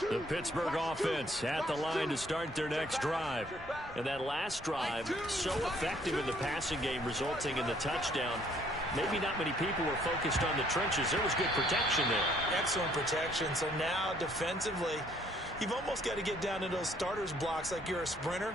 The Pittsburgh offense at the line to start their next drive. And that last drive, so effective in the passing game, resulting in the touchdown. Maybe not many people were focused on the trenches. There was good protection there. Excellent protection. So now defensively, you've almost got to get down to those starters blocks like you're a sprinter.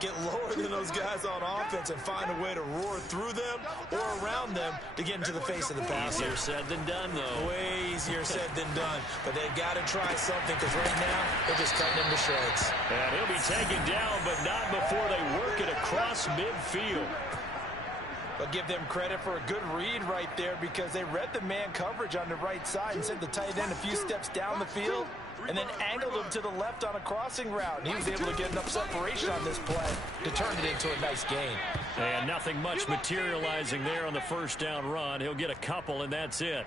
Get lower than those guys on offense and find a way to roar through them or around them to get into the face of the passer. Easier said than done, though. Way easier said than done. But they've got to try something because right now they're just cutting him to shreds. And he'll be taken down, but not before they work it across midfield. But give them credit for a good read right there because they read the man coverage on the right side and sent the tight end a few steps down the field and then angled him to the left on a crossing route. And he was able to get enough separation on this play to turn it into a nice gain. And nothing much materializing there on the first down run. He'll get a couple, and that's it.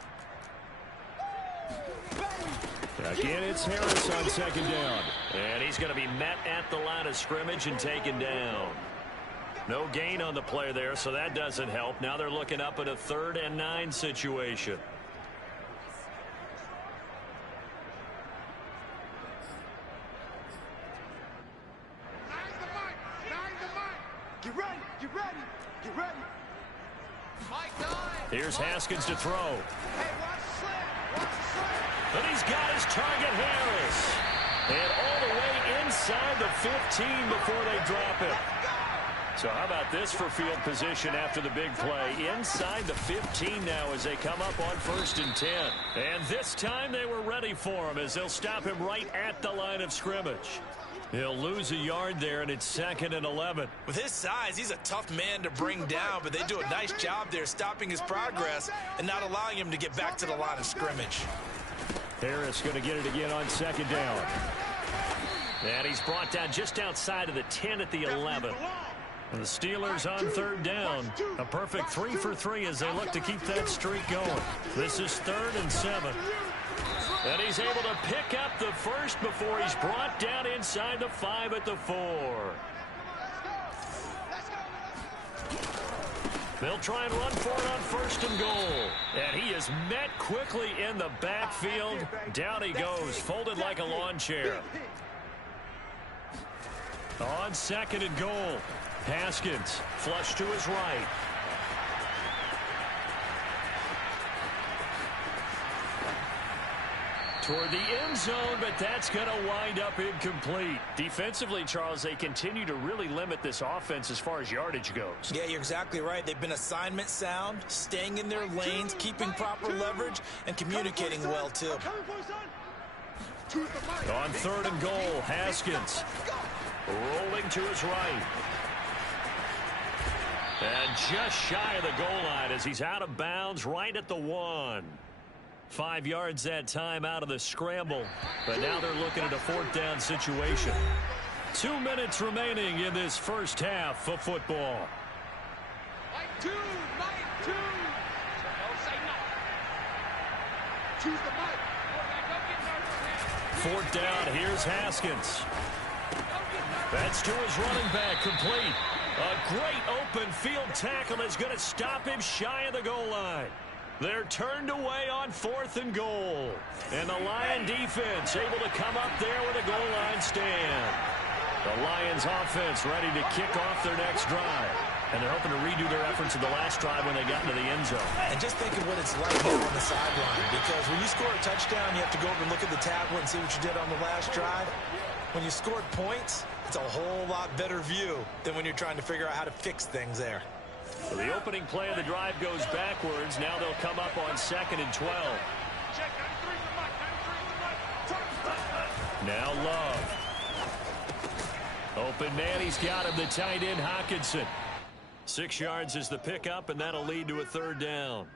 Again, it's Harris on second down. And he's going to be met at the line of scrimmage and taken down. No gain on the play there, so that doesn't help. Now they're looking up at a 3rd and 9 situation. Get ready, get ready, get ready. Here's Haskins to throw. Hey, watch the slant, watch the slant. But he's got his target, Harris. And all the way inside the 15 before they drop it. So how about this for field position after the big play? Inside the 15 now as they come up on 1st and 10. And this time they were ready for him as they'll stop him right at the line of scrimmage. He'll lose a yard there, and it's 2nd and 11. With his size, he's a tough man to bring down, but they do a nice job there stopping his progress and not allowing him to get back to the line of scrimmage. Harris going to get it again on 2nd down. And he's brought down just outside of the 10 at the 11. And the Steelers on 3rd down. A perfect 3 for 3 as they look to keep that streak going. This is 3rd and 7. And he's able to pick up the first before he's brought down inside the 5 at the 4. They'll try and run for it on 1st and goal. And he is met quickly in the backfield. Down he goes, folded like a lawn chair. On 2nd and goal. Haskins, flush to his right. Toward the end zone, but that's going to wind up incomplete. Defensively, Charles, they continue to really limit this offense as far as yardage goes. Yeah, you're exactly right. They've been assignment sound, staying in their lanes, keeping proper leverage, and communicating well, too. On 3rd and goal, Haskins rolling to his right. And just shy of the goal line as he's out of bounds right at the 1. 5 yards that time out of the scramble. But now they're looking at a 4th down situation. 2 minutes remaining in this first half of football. 4th down, here's Haskins. That's to his running back, complete. A great open field tackle is going to stop him shy of the goal line. They're turned away on 4th and goal. And the Lion defense able to come up there with a goal line stand. The Lions offense ready to kick off their next drive. And they're hoping to redo their efforts in the last drive when they got into the end zone. And just think of what it's like here on the sideline. Because when you score a touchdown, you have to go over and look at the tablet and see what you did on the last drive. When you scored points, it's a whole lot better view than when you're trying to figure out how to fix things there. So the opening play of the drive goes backwards. Now they'll come up on 2nd and 12. Now Love. Open man, he's got him, the tight end Hockenson. 6 yards is the pickup, and that'll lead to a 3rd down.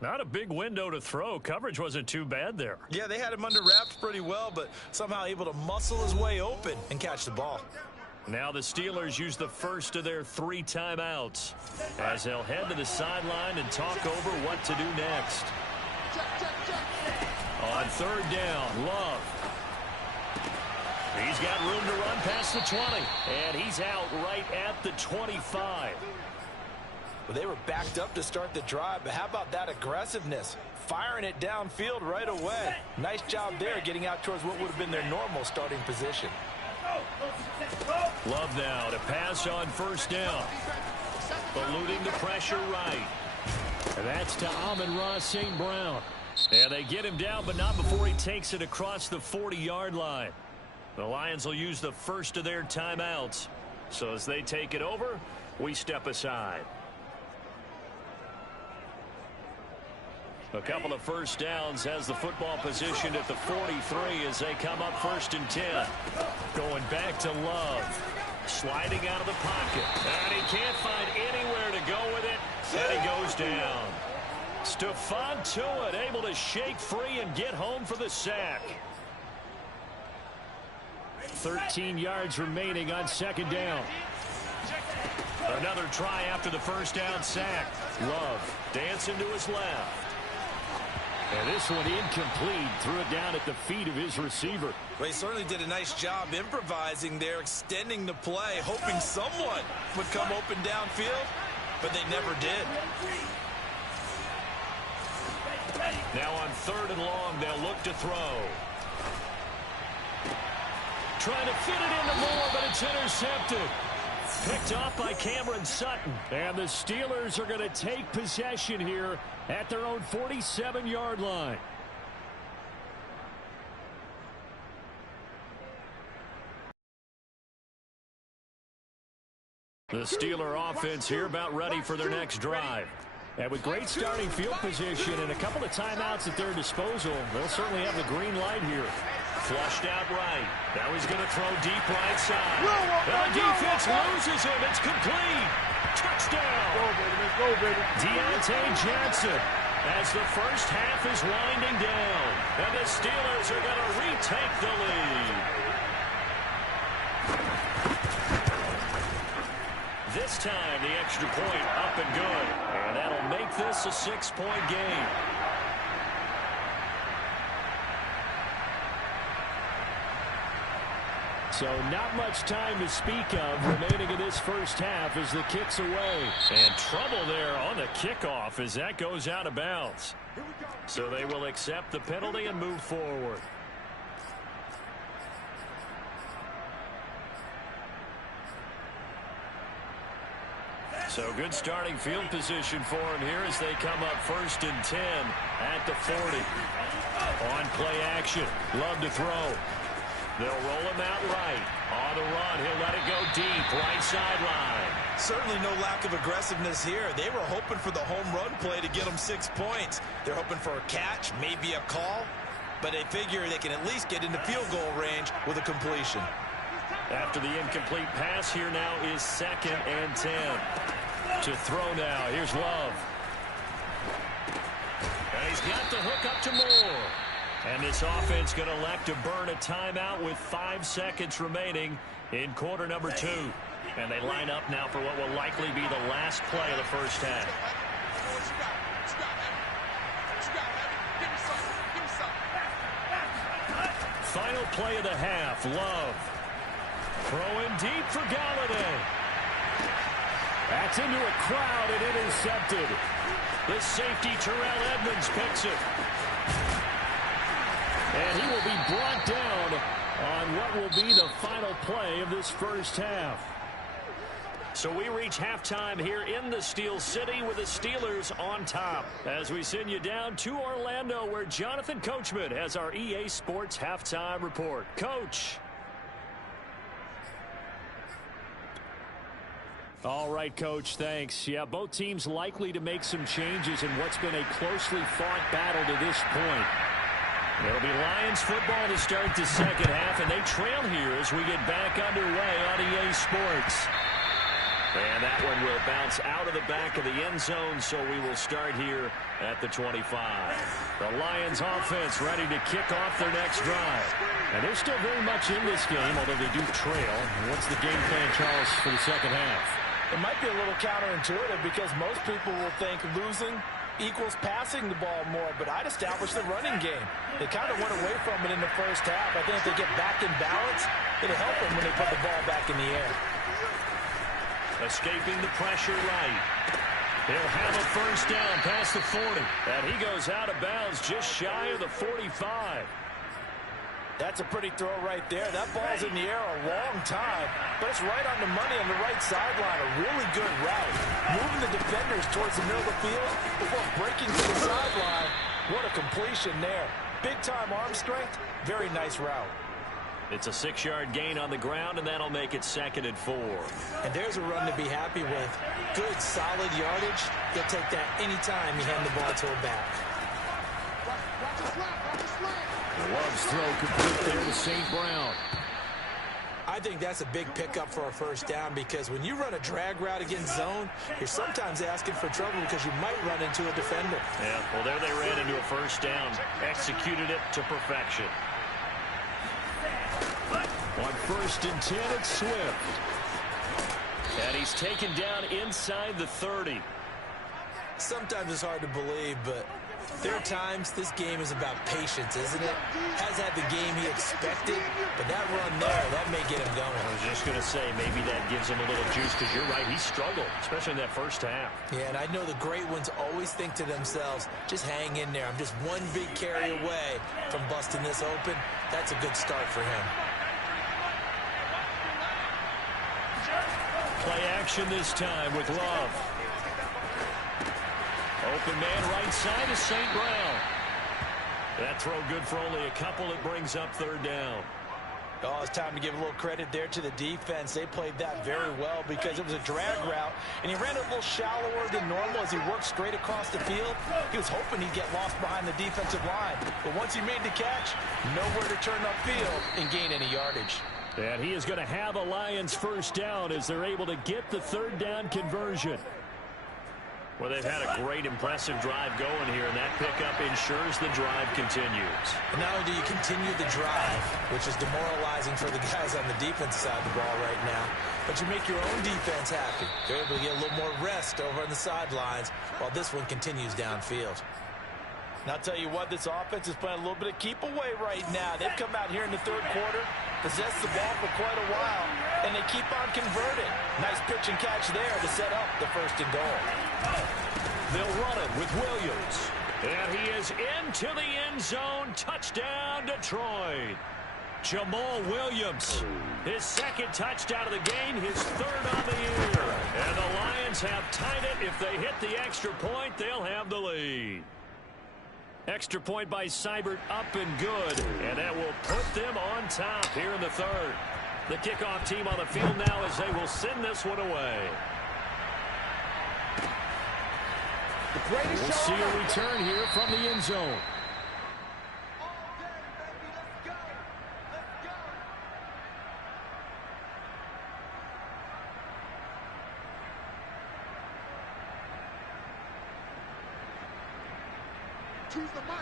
Not a big window to throw. Coverage wasn't too bad there. Yeah, they had him under wraps pretty well, but somehow able to muscle his way open and catch the ball. Now the Steelers use the first of their 3 timeouts as they'll head to the sideline and talk over what to do next. On 3rd down, Love. He's got room to run past the 20, and he's out right at the 25. Well, they were backed up to start the drive, but how about that aggressiveness? Firing it downfield right away. Nice job there getting out towards what would have been their normal starting position. Love now to pass on first down. Eluding the pressure right. And that's to Amon-Ra St. Brown. And they get him down, but not before he takes it across the 40-yard line. The Lions will use the first of their timeouts. So as they take it over, we step aside. A couple of first downs has the football position at the 43 as they come up 1st and 10. Going back to Love. Sliding out of the pocket. And he can't find anywhere to go with it. And he goes down. Stephon Tuitt able to shake free and get home for the sack. 13 yards remaining on 2nd down. Another try after the first down sack. Love dancing to his left. And this one incomplete. Threw it down at the feet of his receiver. Well, he certainly did a nice job improvising there, extending the play, hoping someone would come open downfield, but they never did. Now on 3rd and long, they'll look to throw. Trying to fit it into Moore, but it's intercepted. Picked off by Cameron Sutton. And the Steelers are going to take possession here at their own 47-yard line. The Steeler offense here about ready for their next drive. And with great starting field position and a couple of timeouts at their disposal, they'll certainly have the green light here. Flushed out right. Now he's going to throw deep right side. And the defense loses him. It's complete. Touchdown. Go, baby. Let's go, baby. Deontay Johnson as the first half is winding down. And the Steelers are going to retake the lead. This time the extra point up and good. And that'll make this a 6-point game. So not much time to speak of remaining in this first half as the kick's away. And trouble there on the kickoff as that goes out of bounds. So they will accept the penalty and move forward. So good starting field position for him here as they come up 1st and 10 at the 40. On play action. Love to throw. They'll roll him out right. On the run, he'll let it go deep. Right sideline. Certainly no lack of aggressiveness here. They were hoping for the home run play to get them 6 points. They're hoping for a catch, maybe a call. But they figure they can at least get into field goal range with a completion. After the incomplete pass, here now is 2nd and 10. To throw now. Here's Love. And he's got the hook up to Moore. And this offense going to elect to burn a timeout with 5 seconds remaining in quarter number 2. And they line up now for what will likely be the last play of the first half. Final play of the half. Love. Throwing deep for Golladay. That's into a crowd and intercepted. The safety Terrell Edmunds picks it. And he will be brought down on what will be the final play of this first half. So we reach halftime here in the Steel City with the Steelers on top. As we send you down to Orlando where Jonathan Coachman has our EA Sports halftime report. Coach. All right, Coach, thanks. Yeah, both teams likely to make some changes in what's been a closely fought battle to this point. It'll be Lions football to start the second half, and they trail here as we get back underway on EA Sports. And that one will bounce out of the back of the end zone, so we will start here at the 25. The Lions offense ready to kick off their next drive. And they're still very much in this game, although they do trail. What's the game plan, Charles, for the second half? It might be a little counterintuitive because most people will think losing equals passing the ball more, but I'd establish the running game. They kind of went away from it in the first half. I think if they get back in balance, it'll help them when they put the ball back in the air. Escaping the pressure right. He'll have a first down past the 40. And he goes out of bounds just shy of the 45. That's a pretty throw right there. That ball's in the air a long time, but it's right on the money on the right sideline. A really good route. Moving the defenders towards the middle of the field before breaking to the sideline. What a completion there. Big-time arm strength. Very nice route. It's a 6-yard gain on the ground, and that'll make it 2nd and 4. And there's a run to be happy with. Good, solid yardage. You'll take that anytime you hand the ball to a back. Love's throw complete there to St. Brown. I think that's a big pickup for a first down because when you run a drag route against zone, you're sometimes asking for trouble because you might run into a defender. Yeah, well, there they ran into a first down. Executed it to perfection. On 1st and 10, it's Swift. And he's taken down inside the 30. Sometimes it's hard to believe, but there are times this game is about patience, isn't it? Has had the game he expected, but that run there, that may get him going. I was just going to say, maybe that gives him a little juice, because you're right, he struggled, especially in that first half. Yeah, and I know the great ones always think to themselves, just hang in there. I'm just one big carry away from busting this open. That's a good start for him. Play action this time with Love. Open man right side is St. Brown. That throw good for only a couple. It brings up 3rd down. Oh, it's time to give a little credit there to the defense. They played that very well because it was a drag route, and he ran it a little shallower than normal as he worked straight across the field. He was hoping he'd get lost behind the defensive line, but once he made the catch, nowhere to turn upfield and gain any yardage. And he is going to have a Lions first down as they're able to get the 3rd down conversion. Well, they've had a great, impressive drive going here, and that pickup ensures the drive continues. And not only do you continue the drive, which is demoralizing for the guys on the defense side of the ball right now, but you make your own defense happy. They're able to get a little more rest over on the sidelines while this one continues downfield. And I'll tell you what, this offense is playing a little bit of keep away right now. They've come out here in the 3rd quarter, possessed the ball for quite a while, and they keep on converting. Nice pitch and catch there to set up the 1st and goal. They'll run it with Williams. And he is into the end zone. Touchdown, Detroit. Jamal Williams, his 2nd touchdown of the game, his 3rd on the year. And the Lions have tied it. If they hit the extra point, they'll have the lead. Extra point by Seibert, up and good. And that will put them on top here in the 3rd. The kickoff team on the field now as they will send this one away. We'll see a return here from the end zone.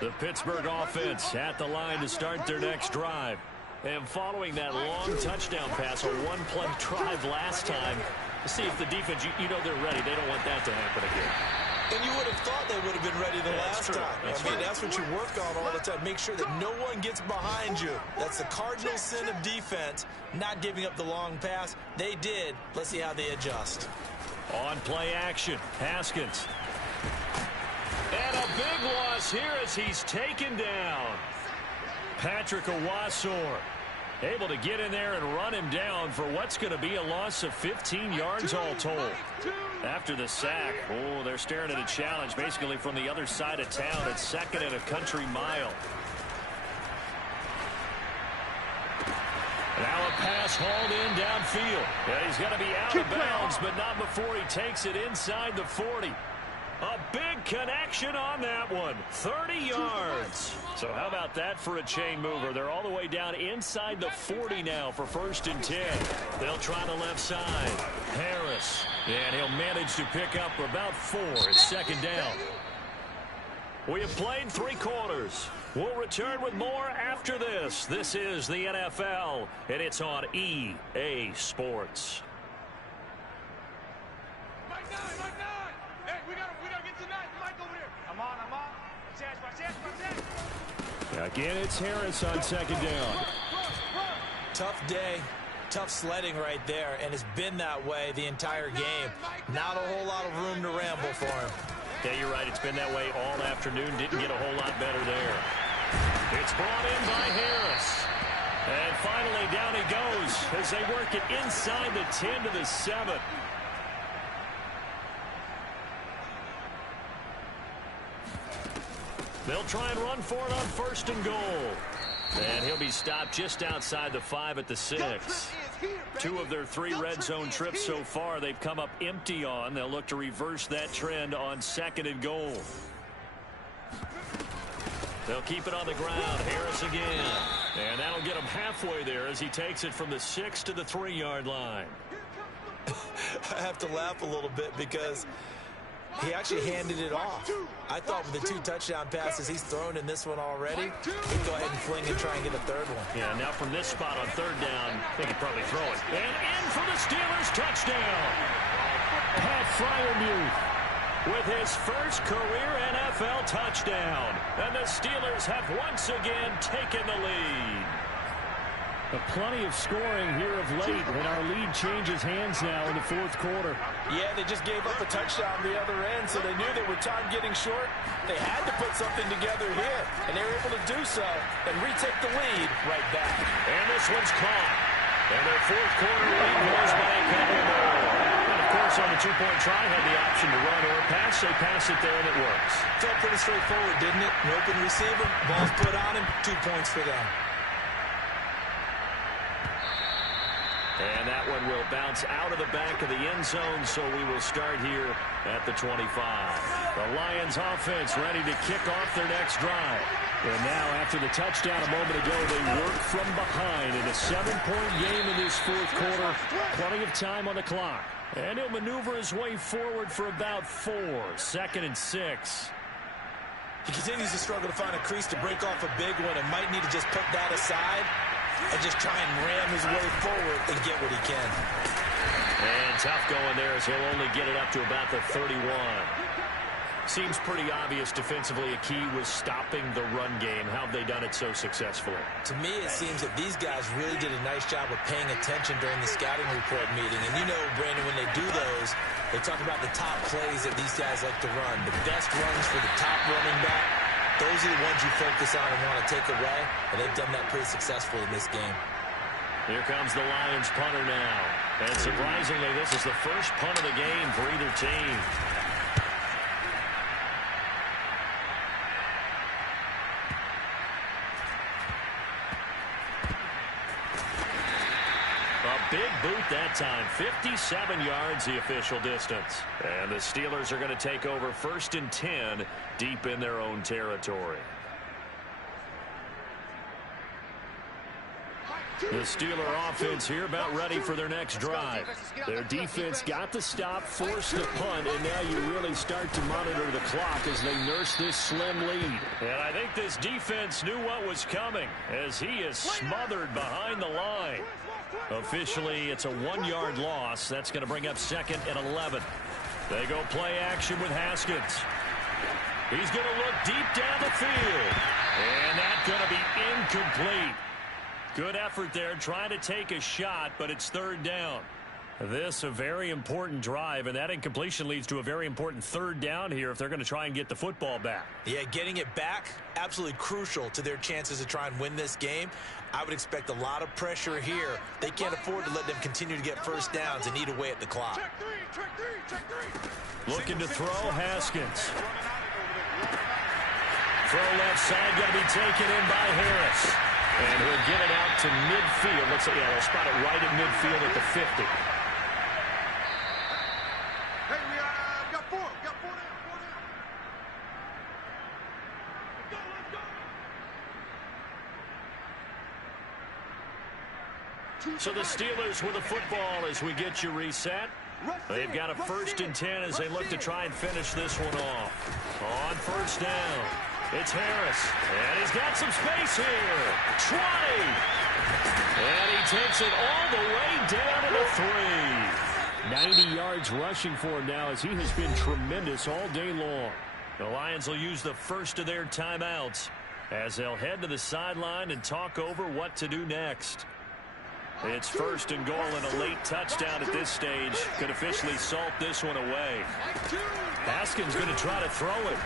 The Pittsburgh offense at the line to start their next drive. And following that long touchdown pass, a one-play drive last time, to see if the defense, you know they're ready. They don't want that to happen again. And you would have thought they would have been ready the last time. I mean, that's what you work on all the time. Make sure that no one gets behind you. That's the cardinal sin of defense, not giving up the long pass. They did. Let's see how they adjust. On play action, Haskins. And a big loss here as he's taken down. Patrick Owasor able to get in there and run him down for what's going to be a loss of 15 yards all told. After the sack, they're staring at a challenge basically from the other side of town. It's 2nd and a country mile. Now a pass hauled in downfield. Yeah, he's going to be out of bounds, but not before he takes it inside the 40. A big connection on that one. 30 yards. So how about that for a chain mover? They're all the way down inside the 40 now for 1st and 10. They'll try the left side. Harris. And he'll manage to pick up about 4. It's 2nd down. We have played 3 quarters. We'll return with more after this. This is the NFL, and it's on EA Sports. Again, it's Harris on 2nd down. Tough day. tough sledding right there, and it's been that way the entire game. Not a whole lot of room to ramble for him. Yeah, you're right. It's been that way all afternoon. Didn't get a whole lot better there. It's brought in by Harris. And finally, down he goes as they work it inside the 10 to the 7. They'll try and run for it on 1st and goal. And he'll be stopped just outside the 5 at the 6. 2 of their 3 red zone trips so far they've come up empty on. They'll look to reverse that trend on 2nd and goal. They'll keep it on the ground. Harris again. And that'll get him halfway there as he takes it from the 6 to the 3-yard line. I have to laugh a little bit because he actually handed it off. I thought with the 2 touchdown passes he's thrown in this one already, he'd go ahead and fling and try and get a 3rd one. Yeah, now from this spot on 3rd down, they could probably throw it. And in for the Steelers touchdown. Pat Freiermuth with his first career NFL touchdown. And the Steelers have once again taken the lead. Plenty of scoring here of late, and our lead changes hands now in the 4th quarter. Yeah, they just gave up a touchdown the other end, so they knew that with time getting short, they had to put something together here, and they were able to do so and retake the lead right back. And this one's caught. And their 4th quarter lead goes by a couple more. And of course, on the 2-point try, had the option to run or pass. They pass it there, and it works. Felt pretty straightforward, didn't it? An open receiver, ball's put on him, 2 points for them. And that one will bounce out of the back of the end zone, so we will start here at the 25. The Lions offense ready to kick off their next drive. And now, after the touchdown a moment ago, they work from behind in a 7-point game in this 4th quarter. Plenty of time on the clock. And he'll maneuver his way forward for about 4. 2nd and 6. He continues to struggle to find a crease to break off a big one and might need to just put that aside and just try and ram his way forward and get what he can. And tough going there as he'll only get it up to about the 31. Seems pretty obvious defensively a key was stopping the run game. How have they done it so successfully? To me, it seems that these guys really did a nice job of paying attention during the scouting report meeting. And you know, Brandon, when they do those, they talk about the top plays that these guys like to run. The best runs for the top running back. Those are the ones you focus on and want to take away, and they've done that pretty successfully in this game. Here comes the Lions punter now. And surprisingly, this is the first punt of the game for either team. A big boot that time. 57 yards the official distance. And the Steelers are going to take over 1st and 10 deep in their own territory. The Steeler offense here about ready for their next drive. Their defense got the stop, forced the punt, and now you really start to monitor the clock as they nurse this slim lead. And I think this defense knew what was coming as he is smothered behind the line. Officially, it's a 1-yard loss. That's going to bring up 2nd and 11. They go play action with Haskins. He's going to look deep down the field. And that's going to be incomplete. Good effort there trying to take a shot, but it's 3rd down. This a very important drive, and that incompletion leads to a very important 3rd down here if they're going to try and get the football back. Yeah, getting it back, absolutely crucial to their chances to try and win this game. I would expect a lot of pressure here. They can't afford to let them continue to get 1st downs and eat away at the clock. Looking to throw, Haskins. Throw left side, going to be taken in by Harris. And he'll get it out to midfield. Let's see, yeah, they'll spot it right at midfield at the 50. Hey, we got 4. Got 4 down. 4 down. Let's go. So the Steelers with the football as we get you reset. They've got a 1st and 10 as they look to try and finish this one off. On 1st down, it's Harris. And he's got some space here. 20. And he takes it all the way down to the 3. 90 yards rushing for him now as he has been tremendous all day long. The Lions will use the first of their timeouts as they'll head to the sideline and talk over what to do next. It's first and goal and a late touchdown at this stage. Could officially salt this one away. Haskins going to try to throw it.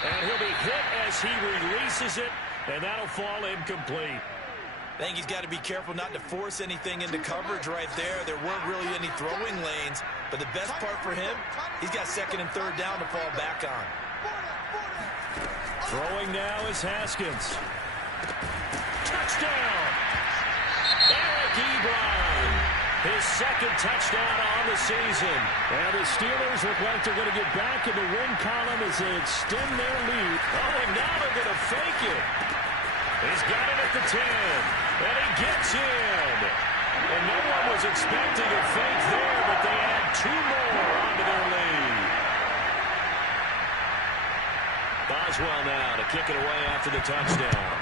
And he'll be hit as he releases it, and that'll fall incomplete. I think he's got to be careful not to force anything into coverage right there. There weren't really any throwing lanes, but the best part for him, he's got second and third down to fall back on. Throwing now is Haskins. Touchdown! Eric Ebron, his second touchdown on the season. And the Steelers look like they're going to get back in the win column as they extend their lead. Oh, and now they're going to fake it. He's got it at the 10, and he gets in. And no one was expecting a fake there, but they add two more onto their lead. Boswell now to kick it away after the touchdown.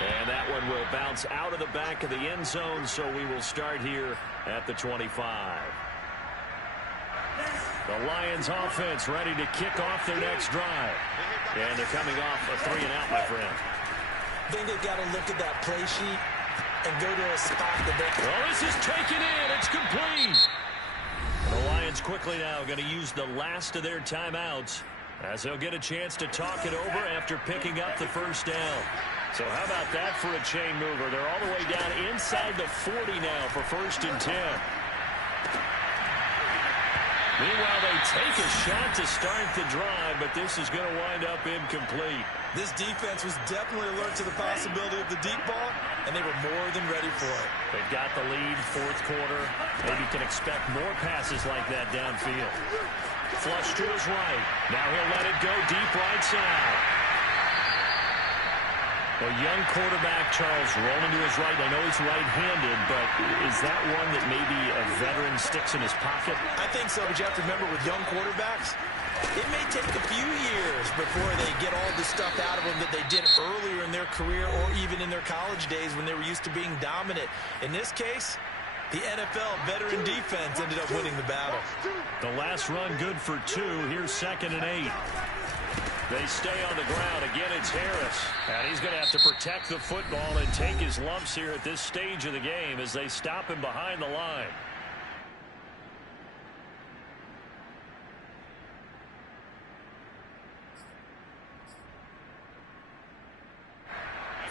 And that one will bounce out of the back of the end zone, so we will start here at the 25. The Lions offense ready to kick off their next drive. And they're coming off a 3-and-out, my friend. I think they've got to look at that play sheet and go to a spot that they... Well, this is taken in. It's complete. The Lions quickly now going to use the last of their timeouts as they'll get a chance to talk it over after picking up the first down. So how about that for a chain mover? They're all the way down inside the 40 now for first and 10. Meanwhile, they take a shot to start the drive, but this is going to wind up incomplete. This defense was definitely alert to the possibility of the deep ball, and they were more than ready for it. They've got the lead, fourth quarter. Maybe can expect more passes like that downfield. Flush to his right. Now he'll let it go deep right side. A young quarterback, Charles, rolling to his right. I know he's right-handed, but is that one that maybe a veteran sticks in his pocket? I think so, but you have to remember with young quarterbacks, it may take a few years before they get all the stuff out of them that they did earlier in their career or even in their college days when they were used to being dominant. In this case, the NFL veteran defense ended up winning the battle. The last run good for 2. Here's 2nd and 8. They stay on the ground. Again, it's Harris. And he's going to have to protect the football and take his lumps here at this stage of the game as they stop him behind the line.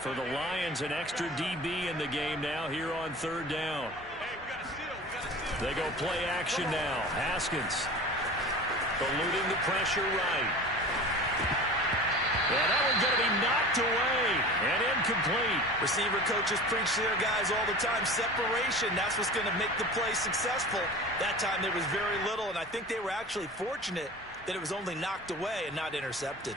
For the Lions, an extra DB in the game now here on third down. They go play action now. Haskins eluding the pressure right. Yeah, that one's going to be knocked away and incomplete. Receiver coaches preach to their guys all the time. Separation, that's what's going to make the play successful. That time there was very little, and I think they were actually fortunate that it was only knocked away and not intercepted.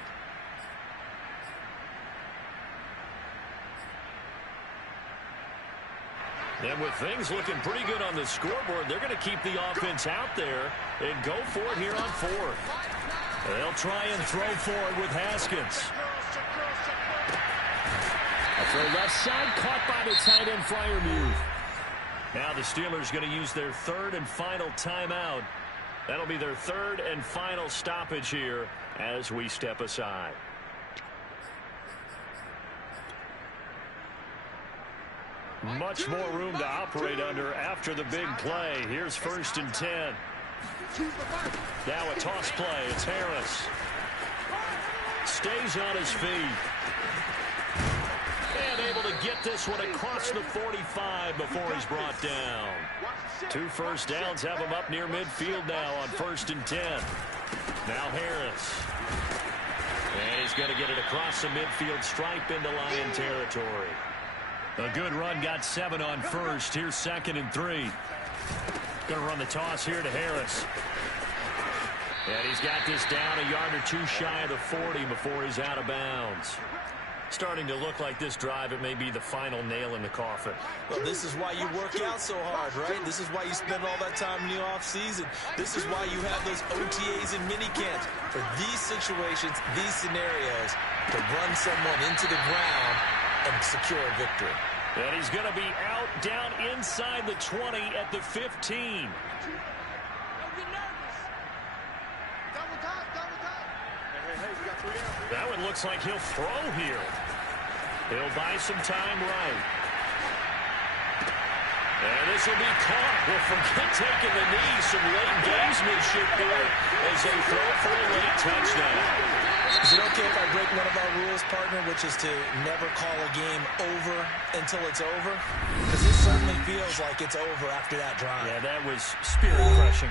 And with things looking pretty good on the scoreboard, they're going to keep the offense out there and go for it here on fourth. They'll try and throw forward with Haskins. A throw left side, caught by the tight end Freiermuth. Now the Steelers going to use their third and final timeout. That'll be their third and final stoppage here as we step aside. Much more room to operate under after the big play. Here's 1st and 10. Now a toss play. It's Harris. Stays on his feet. And able to get this one across the 45 before he's brought down. 2 first downs have him up near midfield now on 1st and 10. Now Harris. And he's going to get it across the midfield stripe into Lion territory. A good run, got 7 on first. Here's 2nd and 3. Going to run the toss here to Harris. And he's got this down a yard or 2 shy of the 40 before he's out of bounds. Starting to look like this drive, it may be the final nail in the coffin. Well, this is why you work out so hard, right? This is why you spend all that time in the offseason. This is why you have those OTAs and mini camps. For these situations, these scenarios, to run someone into the ground and secure a victory. And he's going to be out down inside the 20 at the 15. Don't get nervous. Double time, double time. Hey, we got That one looks like he'll throw here. He'll buy some time right. And this will be caught. Well, forget taking the knee. Some late gamesmanship here as they throw for a late touchdown. Is it okay if I break one of our rules, partner, which is to never call a game over until it's over? Because this certainly feels like it's over after that drive. Yeah, that was spirit-crushing.